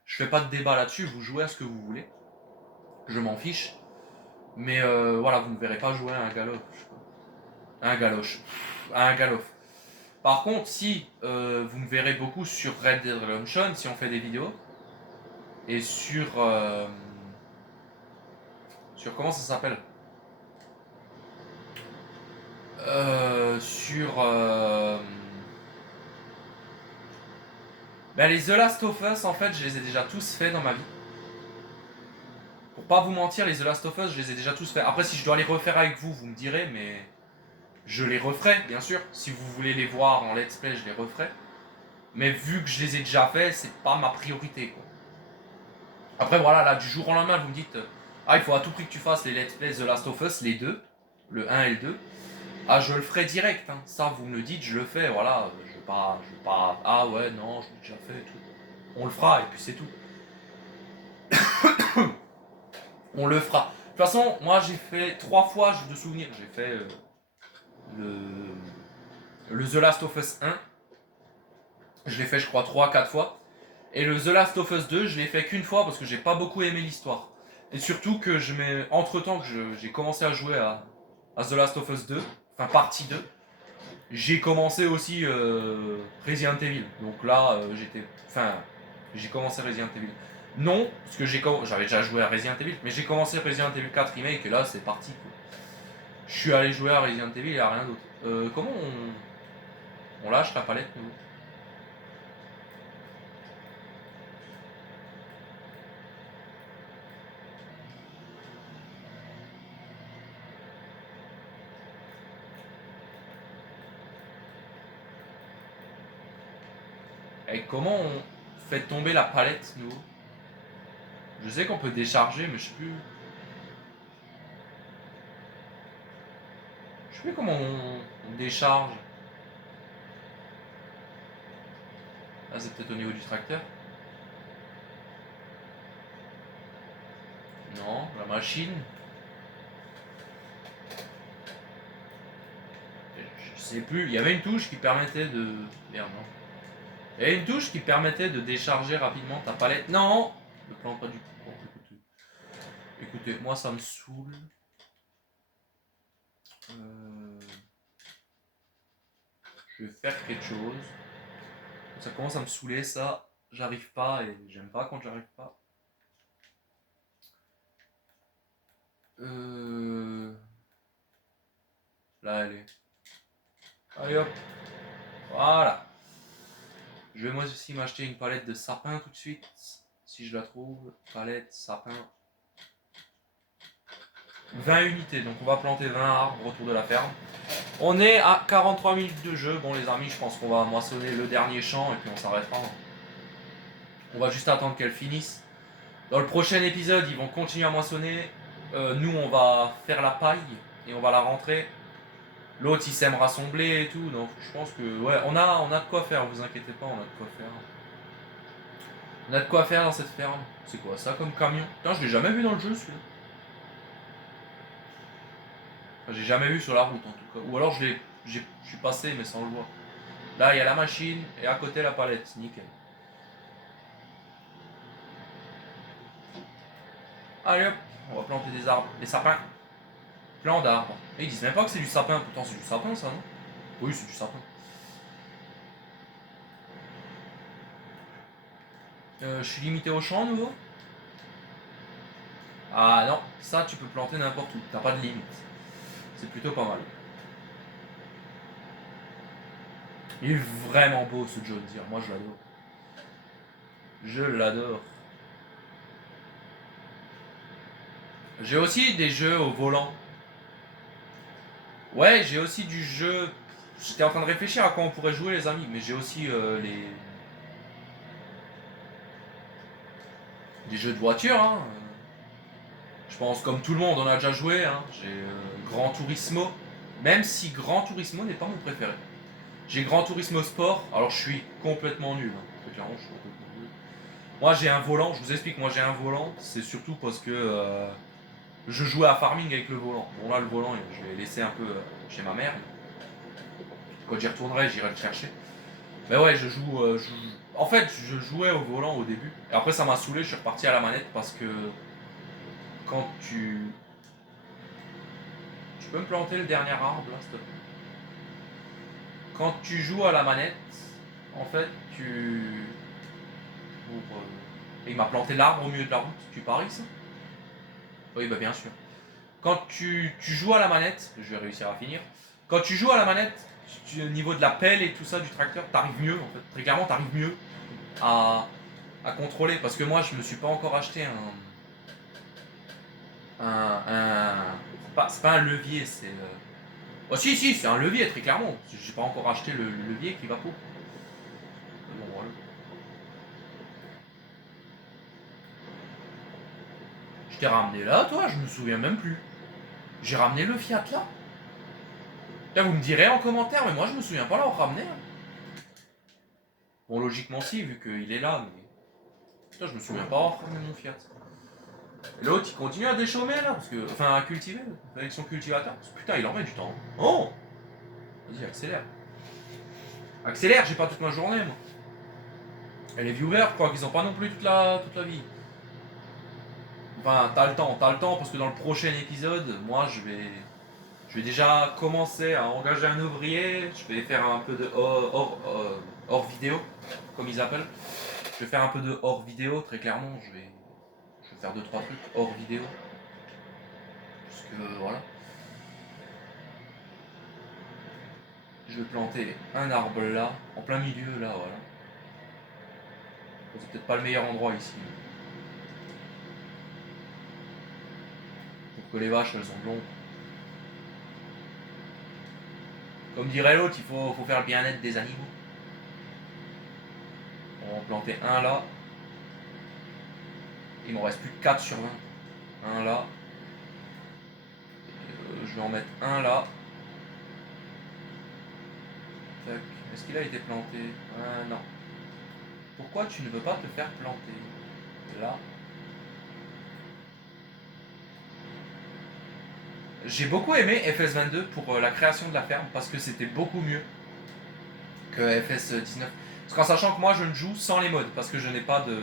je fais pas de débat là-dessus. Vous jouez à ce que vous voulez. Je m'en fiche. Mais voilà, vous ne verrez pas jouer à un galoche. Un galoche. À un galof. Par contre, si vous me verrez beaucoup sur Red Dead Redemption, si on fait des vidéos, et sur comment ça s'appelle, sur ben, les The Last of Us, en fait, je les ai déjà tous faits dans ma vie. Pour pas vous mentir, les The Last of Us, je les ai déjà tous faits. Après, si je dois les refaire avec vous, vous me direz, mais je les referai, bien sûr. Si vous voulez les voir en let's play, je les referai. Mais vu que je les ai déjà faits, c'est pas ma priorité, quoi. Après, voilà, là, du jour au lendemain, vous me dites ah, il faut à tout prix que tu fasses les let's play The Last of Us, les deux, le 1 et le 2. Ah, je le ferai direct, hein. Ça, vous me le dites, je le fais, voilà. Je vais pas. Ah ouais, non, je l'ai déjà fait et tout. On le fera, et puis c'est tout. On le fera. De toute façon, moi, j'ai fait 3 fois, de souvenir. J'ai fait le The Last of Us 1. Je l'ai fait, je crois, 3-4 fois. Et le The Last of Us 2, je l'ai fait qu'une fois parce que j'ai pas beaucoup aimé l'histoire. Et surtout que entre temps que j'ai commencé à jouer à The Last of Us 2, enfin partie 2, j'ai commencé aussi Resident Evil. Donc là, j'ai commencé Resident Evil. Non, parce que j'avais déjà joué à Resident Evil, mais j'ai commencé Resident Evil 4 Remake et là c'est parti, quoi. Je suis allé jouer à Resident Evil et à rien d'autre. Comment on lâche la palette, nous? Et comment on fait tomber la palette, nous? Je sais qu'on peut décharger, mais je sais plus. Je sais plus comment on décharge. Là, c'est peut-être au niveau du tracteur. Non, la machine. Je sais plus. Il y avait une touche qui permettait de. Merde, non. Il y avait une touche qui permettait de décharger rapidement ta palette. Non! Le plan pas du tout. Bon, écoutez, moi ça me saoule. Je vais faire quelque chose. Ça commence à me saouler, ça. J'arrive pas et j'aime pas quand j'arrive pas. Là, elle est. Allez hop. Voilà. Je vais moi aussi m'acheter une palette de sapin tout de suite. Si je la trouve. Palette, sapin. 20 unités. Donc on va planter 20 arbres autour de la ferme. On est à 43 minutes de jeu. Bon les amis, je pense qu'on va moissonner le dernier champ et puis on s'arrêtera. On va juste attendre qu'elle finisse. Dans le prochain épisode, ils vont continuer à moissonner. Nous, on va faire la paille et on va la rentrer. L'autre il sèmera son blé et tout. Donc je pense que ouais, on a de quoi faire, vous inquiétez pas, on a de quoi faire. On a de quoi faire dans cette ferme. C'est quoi ça comme camion? Putain, je l'ai jamais vu dans le jeu celui-là. Enfin, j'ai jamais vu sur la route en tout cas. Ou alors je suis passé mais sans le voir. Là il y a la machine et à côté la palette, nickel. Allez hop, on va planter des arbres, des sapins. Plein d'arbres. Et ils disent même pas que c'est du sapin, pourtant c'est du sapin ça non? Oui c'est du sapin. Je suis limité au champ à nouveau? Ah non, ça tu peux planter n'importe où, t'as pas de limite. C'est plutôt pas mal. Il est vraiment beau ce John Deere, moi je l'adore. Je l'adore. J'ai aussi des jeux au volant. Ouais, j'ai aussi du jeu. J'étais en train de réfléchir à quoi on pourrait jouer les amis, mais j'ai aussi des jeux de voiture. Hein. Je pense comme tout le monde on a déjà joué. Hein. J'ai Gran Turismo, même si Gran Turismo n'est pas mon préféré. J'ai Gran Turismo Sport, alors je suis complètement nul. Hein. Très clairement, je suis complètement nul. Moi j'ai un volant, je vous explique, moi j'ai un volant, c'est surtout parce que je jouais à farming avec le volant. Bon là le volant je l'ai laissé un peu chez ma mère. Quand j'y retournerai j'irai le chercher. Mais ouais je joue, en fait je jouais au volant au début. Et après ça m'a saoulé, je suis reparti à la manette parce que quand tu... Tu peux me planter le dernier arbre là s'il te plaît? Quand tu joues à la manette, en fait tu... Pour, Et il m'a planté l'arbre au milieu de la route, tu paries ça? Oui bah bien sûr. Quand tu joues à la manette, je vais réussir à finir. Quand tu joues à la manette, au niveau de la pelle et tout ça du tracteur, t'arrives mieux en fait. Très clairement, t'arrives mieux à contrôler. Parce que moi, je me suis pas encore acheté c'est pas un levier, c'est. Oh si, si, c'est un levier, très clairement. J'ai pas encore acheté le levier qui va pour. Bon, voilà. Je t'ai ramené là, toi, je me souviens même plus. J'ai ramené le Fiat là. Là, vous me direz en commentaire, mais moi je me souviens pas l'avoir ramené. Hein. Bon, logiquement si, vu qu'il est là, mais... Putain, je me souviens pas avoir ramené mon Fiat. L'autre, il continue à déchaumer, là, parce que... Enfin, à cultiver, avec son cultivateur. Putain, il en met du temps. Oh! Vas-y, accélère. Accélère, j'ai pas toute ma journée, moi. Et les viewers, je crois qu'ils ont pas non plus toute la vie. Enfin, t'as le temps, parce que dans le prochain épisode, moi, je vais déjà commencer à engager un ouvrier. Je vais faire un peu de hors vidéo, comme ils appellent. Je vais faire un peu de hors vidéo, très clairement. Je vais faire 2-3 trucs hors vidéo. Parce que voilà. Je vais planter un arbre là, en plein milieu là, voilà. C'est peut-être pas le meilleur endroit ici. Pour que les vaches elles ont de l'ombre. Comme dirait l'autre, il faut faire le bien-être des animaux. On va en planter un là. Il m'en reste plus que 4 sur 20. Un là. Je vais en mettre un là. Tac. Est-ce qu'il a été planté? Non. Pourquoi tu ne veux pas te faire planter? Là. J'ai beaucoup aimé FS22 pour la création de la ferme parce que c'était beaucoup mieux que FS19. Parce qu'en sachant que moi je ne joue sans les mods parce que je n'ai pas de...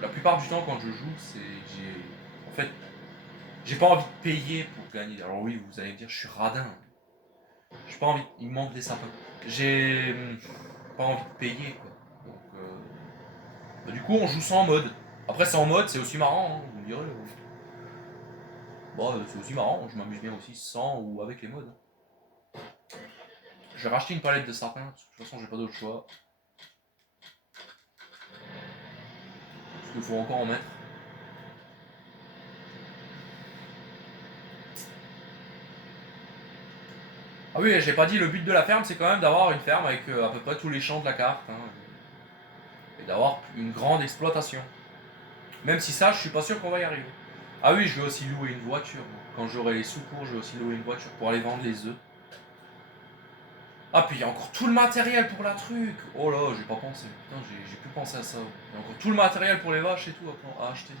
la plupart du temps quand je joue, en fait, j'ai pas envie de payer pour gagner. Alors oui, vous allez me dire, je suis radin. J'ai pas envie, il me manque des sapins. J'ai pas envie de payer quoi. Donc, du coup, on joue sans mode. Après, sans mode, c'est aussi marrant, hein, vous me direz. Bon, c'est aussi marrant, je m'amuse bien aussi sans ou avec les modes. Je vais racheter une palette de sapins, parce que de toute façon, j'ai pas d'autre choix. Parce qu'il faut encore en mettre. Ah oui, j'ai pas dit, le but de la ferme, c'est quand même d'avoir une ferme avec à peu près tous les champs de la carte. Hein, et d'avoir une grande exploitation. Même si ça, je suis pas sûr qu'on va y arriver. Ah oui, je vais aussi louer une voiture. Quand j'aurai les sous-cours, je vais aussi louer une voiture pour aller vendre les œufs. Ah, puis il y a encore tout le matériel pour la truc. Oh là, j'ai pas pensé. Putain, j'ai plus pensé à ça. Il y a encore tout le matériel pour les vaches et tout à acheter.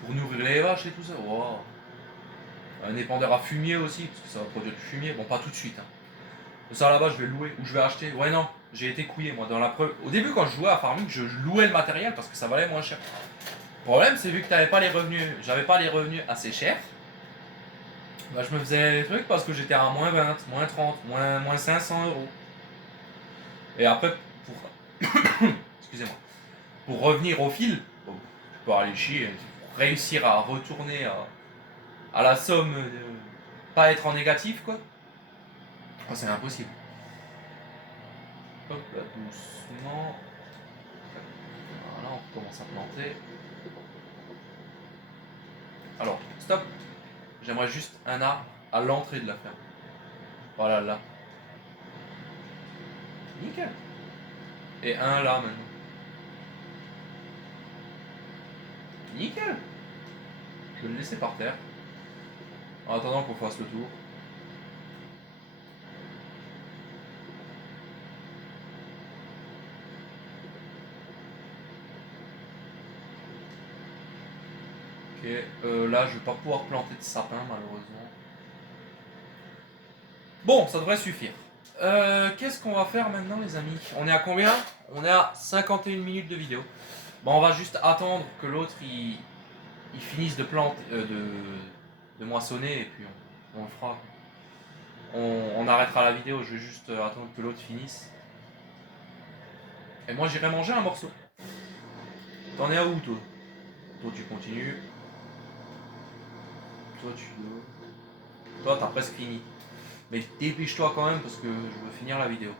Pour nourrir les vaches et tout ça. Wow. Un épandeur à fumier aussi, parce que ça va produire du fumier. Bon, pas tout de suite. Hein. Ça là-bas, je vais louer ou je vais acheter. Ouais, non, j'ai été couillé moi dans la preuve. Au début, quand je jouais à Farming, je louais le matériel parce que ça valait moins cher. Le problème, c'est vu que t'avais pas les revenus, j'avais pas les revenus assez chers. Bah, je me faisais des trucs parce que j'étais à moins 20, moins 30, moins 500 euros. Et après, pour. Excusez-moi. Pour revenir au fil, bon, tu peux aller chier. Pour réussir à retourner à la somme, pas être en négatif, quoi. Oh, c'est impossible. Hop là, doucement. Voilà, on commence à planter. Alors, stop. J'aimerais juste un arbre à l'entrée de la ferme. Voilà, là. Nickel. Et un là maintenant. Nickel. Je vais le laisser par terre. En attendant qu'on fasse le tour. Ok, là je vais pas pouvoir planter de sapin malheureusement. Bon, ça devrait suffire. Qu'est-ce qu'on va faire maintenant les amis? On est à combien? On est à 51 minutes de vidéo. Bon, on va juste attendre que l'autre il finisse de planter, de moissonner et puis on le fera. On arrêtera la vidéo, je vais juste attendre que l'autre finisse. Et moi j'irai manger un morceau. T'en es à où toi? Toi tu continues. Toi tu... Toi t'as presque fini. Mais dépêche-toi quand même parce que je veux finir la vidéo.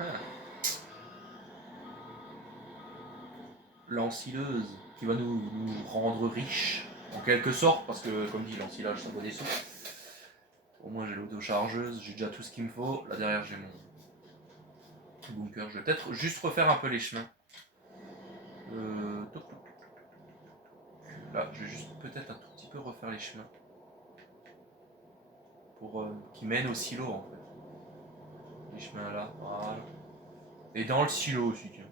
Ah. L'ensileuse qui va nous rendre riches en quelque sorte parce que comme dit l'ensilage ça vaut des sous. Au moins j'ai l'auto-chargeuse, j'ai déjà tout ce qu'il me faut. Là derrière j'ai mon bunker. Je vais peut-être juste refaire un peu les chemins. Là je vais juste peut-être un tout petit peu refaire les chemins. Pour qui mènent au silo en fait. Les chemins là, voilà. Et dans le silo aussi tiens.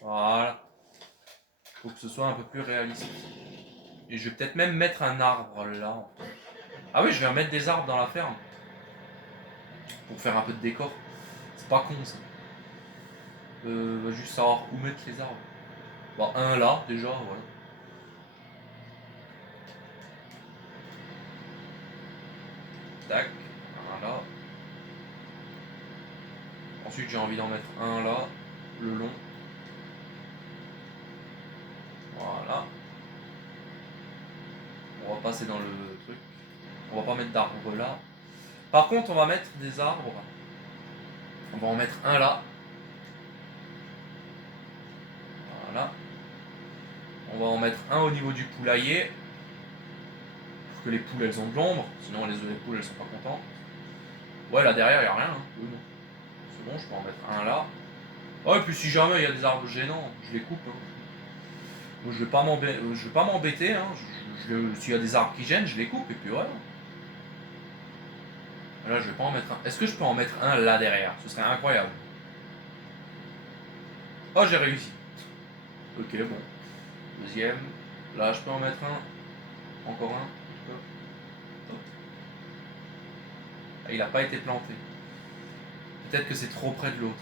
Voilà. Faut que ce soit un peu plus réaliste. Et je vais peut-être même mettre un arbre là. En fait. Ah oui, je vais remettre des arbres dans la ferme. Pour faire un peu de décor. C'est pas con ça. Va juste savoir où mettre les arbres. Bon, un là, déjà, voilà. Tac, un là. Ensuite, j'ai envie d'en mettre un là, le long. Voilà. On va passer dans le truc. On va pas mettre d'arbres là. Par contre, on va mettre des arbres. On va en mettre un là. Voilà. On va en mettre un au niveau du poulailler. Pour que les poules elles ont de l'ombre. Sinon les poules elles sont pas contentes. Ouais, là derrière il n'y a rien. Hein. Oui, bon. C'est bon, je peux en mettre un là. Ouais, et puis si jamais il y a des arbres gênants, je les coupe. Hein. Moi, je vais pas m'embêter. Hein. S'il y a des arbres qui gênent, je les coupe et puis voilà. Là, je vais pas en mettre un. Est-ce que je peux en mettre un là derrière? Ce serait incroyable. Oh, j'ai réussi. Ok, bon. Deuxième. Là, je peux en mettre un. Encore un. Ah, il n'a pas été planté. Peut-être que c'est trop près de l'autre.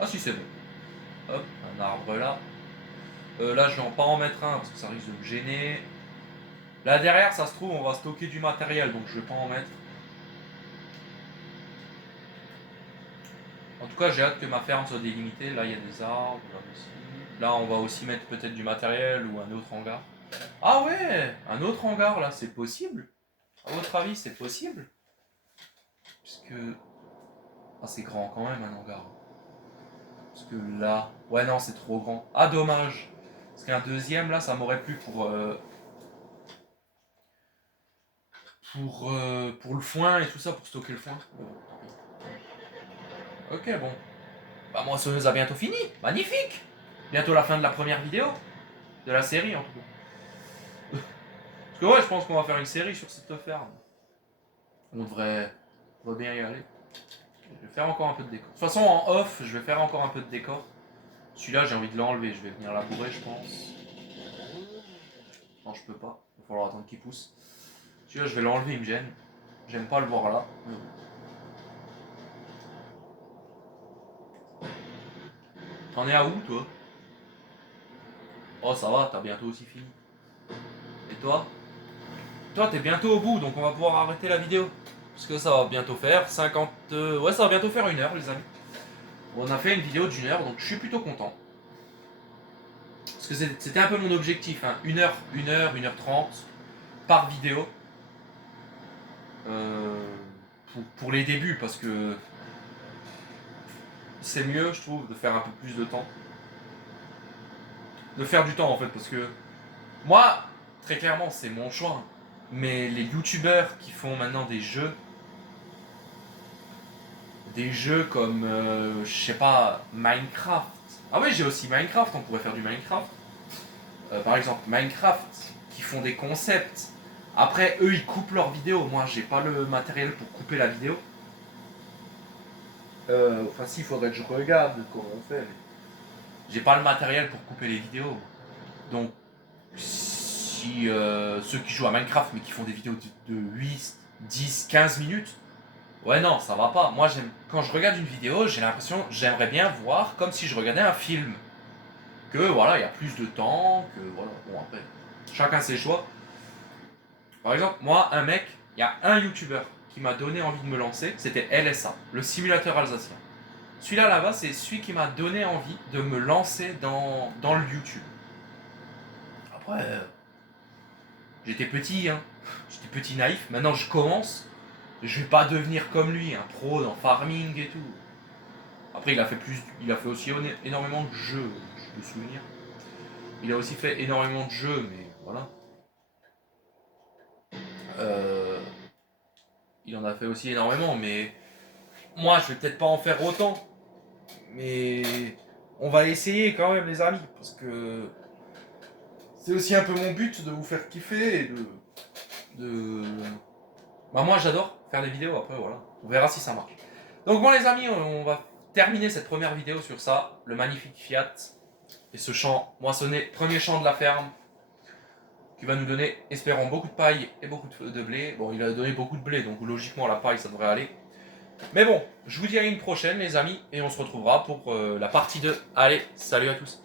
Ah si, c'est bon. Hop, un arbre là. Là, je vais pas en mettre un parce que ça risque de me gêner. Là derrière, ça se trouve, on va stocker du matériel, donc je vais pas en mettre. En tout cas, j'ai hâte que ma ferme soit délimitée. Là, il y a des arbres, là aussi. Là, on va aussi mettre peut-être du matériel ou un autre hangar. Ah ouais, un autre hangar là, c'est possible? À votre avis, c'est possible? Puisque Ah, c'est grand quand même un hangar. Parce que là... Ouais, non, c'est trop grand. Ah, dommage. Parce qu'un deuxième, là, ça m'aurait plu pour le foin et tout ça, pour stocker le foin. Ok, bon. Bah, moissonneuse a bientôt fini. Magnifique. Bientôt la fin de la première vidéo. De la série, en tout cas. Parce que ouais, je pense qu'on va faire une série sur cette ferme. On devrait bien y aller. Je vais faire encore un peu de décor. De toute façon, en off, je vais faire encore un peu de décor. Celui-là, j'ai envie de l'enlever. Je vais venir labourer, je pense. Non, je peux pas. Il va falloir attendre qu'il pousse. Celui-là, je vais l'enlever, il me gêne. J'aime pas le voir là. T'en es à où, toi? Oh, ça va, t'as bientôt aussi fini. Et toi? Toi, t'es bientôt au bout, donc on va pouvoir arrêter la vidéo. Parce que ça va bientôt faire 50... Ouais, ça va bientôt faire 1 heure, les amis. On a fait une vidéo d'1 heure, donc je suis plutôt content. Parce que c'était un peu mon objectif, hein. 1 heure, 1h30 par vidéo. Pour les débuts, parce que c'est mieux, je trouve, de faire un peu plus de temps. De faire du temps, en fait, parce que moi, très clairement, c'est mon choix. Mais les youtubeurs qui font maintenant des jeux comme, je sais pas, Minecraft. Ah oui, j'ai aussi Minecraft, on pourrait faire du Minecraft. Par exemple, Minecraft, qui font des concepts. Après, eux, ils coupent leurs vidéos. Moi, j'ai pas le matériel pour couper la vidéo. Enfin, si, il faudrait que je regarde comment on fait. J'ai pas le matériel pour couper les vidéos. Donc, si ceux qui jouent à Minecraft, mais qui font des vidéos de 8, 10, 15 minutes, ouais, non, ça va pas. Moi, quand je regarde une vidéo, j'ai l'impression, j'aimerais bien voir comme si je regardais un film. Que voilà, il y a plus de temps, que voilà. Bon, après, chacun ses choix. Par exemple, moi, il y a un youtubeur qui m'a donné envie de me lancer, c'était LSA, le simulateur alsacien. Celui-là, là-bas, c'est celui qui m'a donné envie de me lancer dans le YouTube. Après, j'étais petit, hein. J'étais petit naïf. Maintenant, je commence. Je vais pas devenir comme lui, un pro dans farming et tout. Après, il a fait aussi énormément de jeux, je me souviens. Il a aussi fait énormément de jeux, mais voilà. Il en a fait aussi énormément, mais moi, je vais peut-être pas en faire autant. Mais on va essayer quand même, les amis, parce que c'est aussi un peu mon but de vous faire kiffer et de... Bah moi, j'adore faire des vidéos. Après, voilà, on verra si ça marche. Donc bon, les amis, on va terminer cette première vidéo sur ça, le magnifique Fiat et ce champ moissonné, premier champ de la ferme, qui va nous donner, espérons, beaucoup de paille et beaucoup de blé. Bon, il a donné beaucoup de blé, donc logiquement la paille ça devrait aller. Mais bon, je vous dis à une prochaine, les amis, et on se retrouvera pour la partie 2. Allez, salut à tous.